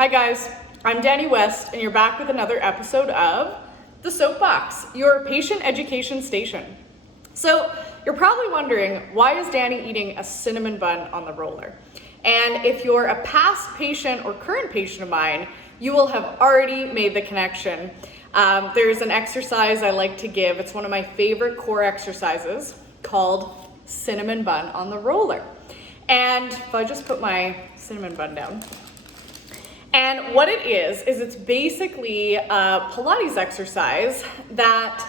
Hi guys, I'm Danny West and you're back with another episode of the Soapbox, your patient education station. So you're probably wondering, why is Danny eating a cinnamon bun on the roller? And if you're a past patient or current patient of mine, you will have already made the connection. There's an exercise I like to give. It's one of my favorite core exercises called cinnamon bun on the roller. And if I just put my cinnamon bun down. And what it is it's basically a Pilates exercise that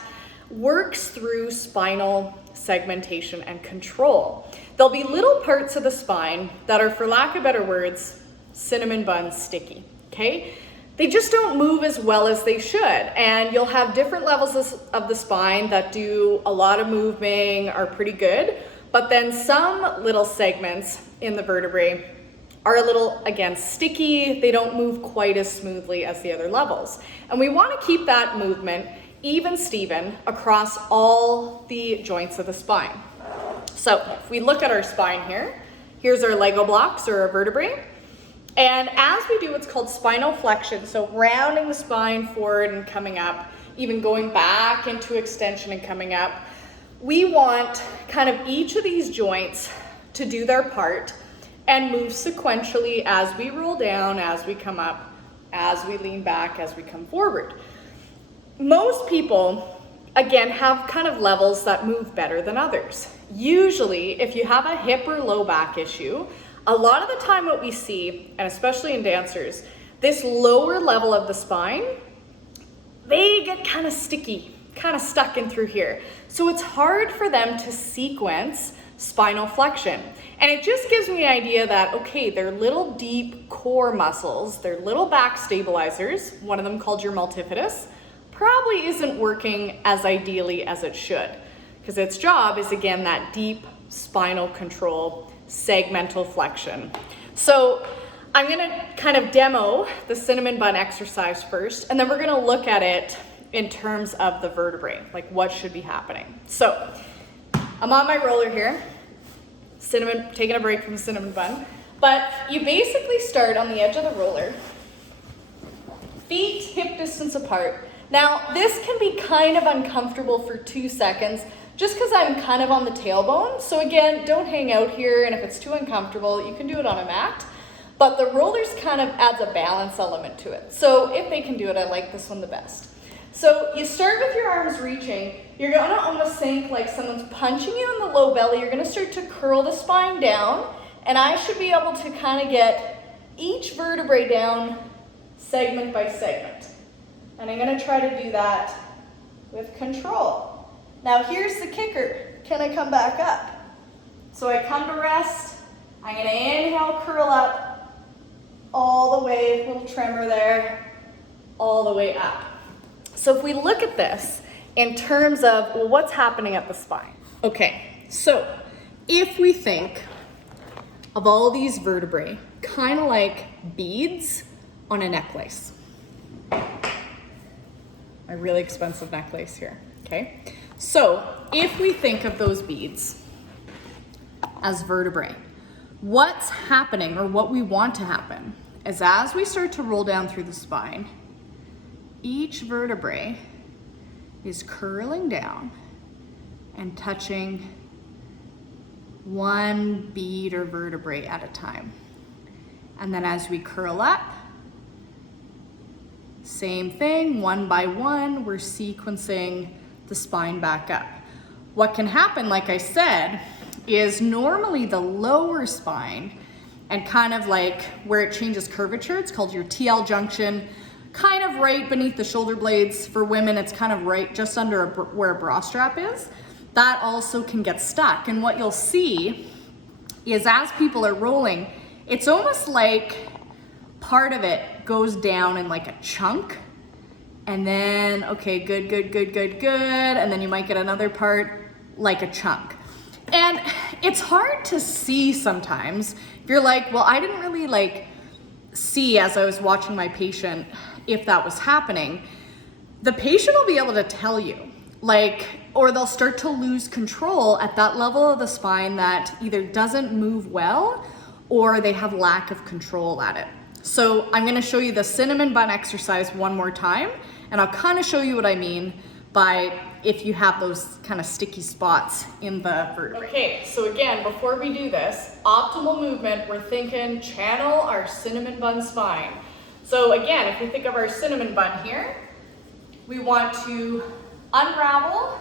works through spinal segmentation and control. There'll be little parts of the spine that are, for lack of better words, cinnamon bun sticky, okay? They just don't move as well as they should. And you'll have different levels of the spine that do a lot of moving, are pretty good. But then some little segments in the vertebrae are a little, again, sticky. They don't move quite as smoothly as the other levels. And we want to keep that movement even-steven across all the joints of the spine. So if we look at our spine here, here's our Lego blocks or our vertebrae. And as we do what's called spinal flexion, so rounding the spine forward and coming up, even going back into extension and coming up, we want kind of each of these joints to do their part and move sequentially as we roll down, as we come up, as we lean back, as we come forward. Most people, again, have kind of levels that move better than others. Usually, if you have a hip or low back issue, a lot of the time what we see, and especially in dancers, this lower level of the spine, they get kind of sticky, kind of stuck in through here. So it's hard for them to sequence spinal flexion. And it just gives me an idea that, okay, they're little deep core muscles, they're little back stabilizers, one of them called your multifidus, probably isn't working as ideally as it should, because its job is, again, that deep spinal control, segmental flexion. So I'm gonna kind of demo the cinnamon bun exercise first, and then we're gonna look at it in terms of the vertebrae, like what should be happening. So I'm on my roller here, taking a break from the cinnamon bun, but you basically start on the edge of the roller, feet hip distance apart. Now this can be kind of uncomfortable for 2 seconds just because I'm kind of on the tailbone. So again, don't hang out here, and if it's too uncomfortable, you can do it on a mat. But the rollers kind of adds a balance element to it. So if they can do it, I like this one the best. So you start with your arms reaching. You're gonna almost think like someone's punching you in the low belly. You're gonna start to curl the spine down, and I should be able to kind of get each vertebrae down segment by segment. And I'm gonna try to do that with control. Now here's the kicker. Can I come back up? So I come to rest. I'm gonna inhale, curl up all the way, little tremor there, all the way up. So if we look at this in terms of, well, what's happening at the spine? Okay, so if we think of all these vertebrae, kind of like beads on a necklace. A really expensive necklace here, okay? So if we think of those beads as vertebrae, what's happening, or what we want to happen, is as we start to roll down through the spine, each vertebrae is curling down and touching one bead or vertebrae at a time. And then as we curl up, same thing, one by one, we're sequencing the spine back up. What can happen, like I said, is normally the lower spine, and kind of like where it changes curvature, it's called your TL junction, kind of right beneath the shoulder blades. For women, it's kind of right just under where a bra strap is. That also can get stuck. And what you'll see is as people are rolling, it's almost like part of it goes down in like a chunk. And then, okay, good. And then you might get another part like a chunk. And it's hard to see sometimes. If you're like, well, I didn't really see as I was watching my patient if that was happening. The patient will be able to tell you, or they'll start to lose control at that level of the spine that either doesn't move well or they have lack of control at it. So I'm gonna show you the cinnamon bun exercise one more time, and I'll kind of show you what I mean by if you have those kind of sticky spots in the vertebrae. Okay, so again, before we do this, optimal movement, we're thinking channel our cinnamon bun spine. So again, if you think of our cinnamon bun here, we want to unravel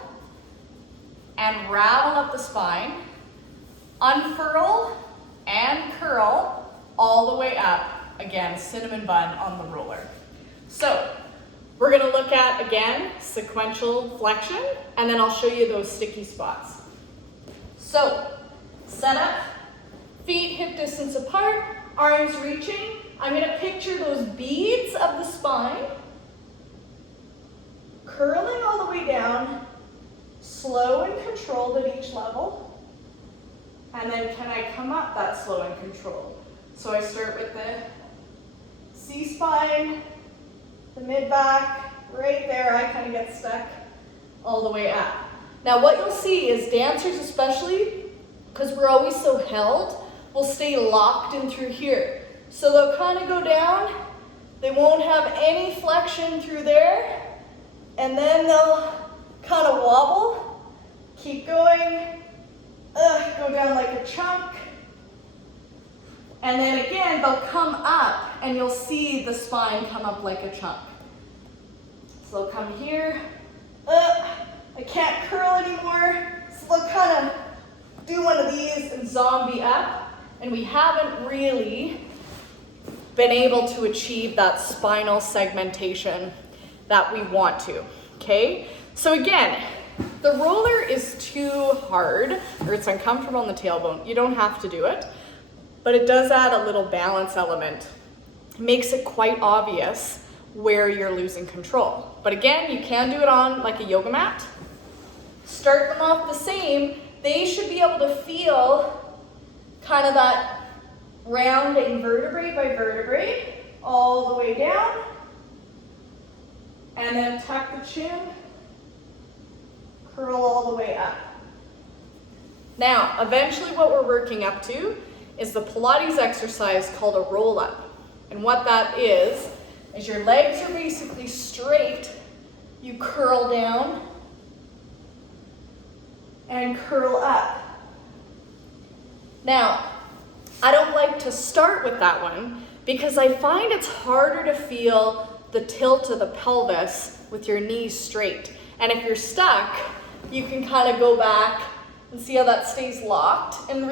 and ravel up the spine, unfurl and curl all the way up. Again, cinnamon bun on the roller. So we're gonna look at, again, sequential flexion, and then I'll show you those sticky spots. So set up, feet hip distance apart, arms reaching. I'm gonna picture those beads of the spine, curling all the way down, slow and controlled at each level. And then can I come up that slow and controlled? So I start with the C-spine, the mid-back, right there, I kind of get stuck all the way up. Now what you'll see is dancers especially, because we're always so held, will stay locked in through here. So they'll kind of go down, they won't have any flexion through there, and then they'll kind of wobble, keep going, go down like a chunk, and then again, they'll come up and you'll see the spine come up like a chunk. So they'll come here, I can't curl anymore, so they'll kind of do one of these and zombie up, and we haven't really been able to achieve that spinal segmentation that we want to, okay? So again, the roller is too hard, or it's uncomfortable on the tailbone. You don't have to do it, but it does add a little balance element. It makes it quite obvious where you're losing control. But again, you can do it on like a yoga mat. Start them off the same. They should be able to feel kind of that rounding vertebrae by vertebrae all the way down. And then tuck the chin, curl all the way up. Now, eventually what we're working up to is the Pilates exercise called a roll-up. And what that is your legs are basically straight, you curl down and curl up. Now, I don't like to start with that one because I find it's harder to feel the tilt of the pelvis with your knees straight. And if you're stuck, you can kind of go back and see how that stays locked and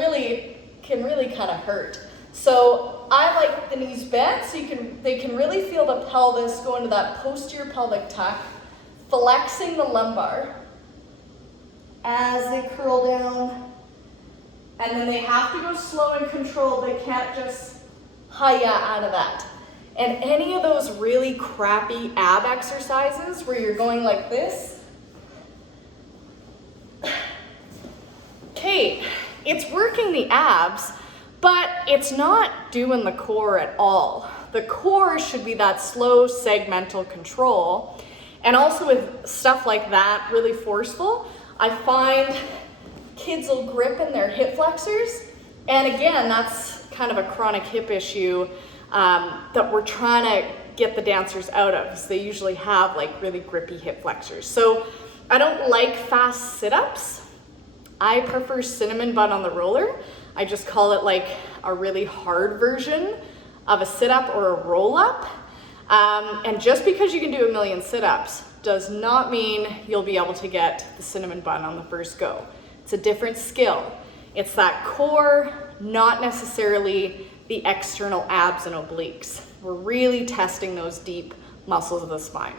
can really kind of hurt. So I like the knees bent so they can really feel the pelvis go into that posterior pelvic tuck, flexing the lumbar as they curl down. And then they have to go slow and controlled. They can't just hi-ya out of that. And any of those really crappy ab exercises where you're going like this, okay, it's working the abs, but it's not doing the core at all. The core should be that slow segmental control. And also with stuff like that, really forceful, I find kids will grip in their hip flexors. And again, that's kind of a chronic hip issue that we're trying to get the dancers out of, because they usually have like really grippy hip flexors. So I don't like fast sit-ups. I prefer cinnamon bun on the roller. I just call it like a really hard version of a sit-up or a roll-up. And just because you can do a million sit-ups does not mean you'll be able to get the cinnamon bun on the first go. It's a different skill. It's that core, not necessarily the external abs and obliques. We're really testing those deep muscles of the spine.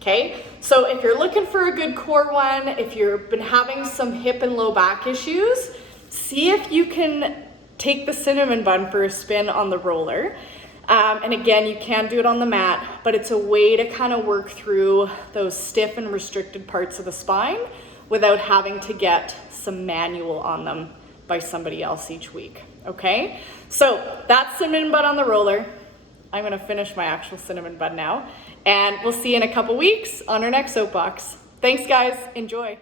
Okay, so if you're looking for a good core one, if you've been having some hip and low back issues, see if you can take the cinnamon bun for a spin on the roller. And again, you can do it on the mat, but it's a way to kind of work through those stiff and restricted parts of the spine without having to get some manual on them by somebody else each week, okay? So that's cinnamon bun on the roller. I'm gonna finish my actual cinnamon bun now, and we'll see you in a couple weeks on our next soapbox. Thanks guys, enjoy.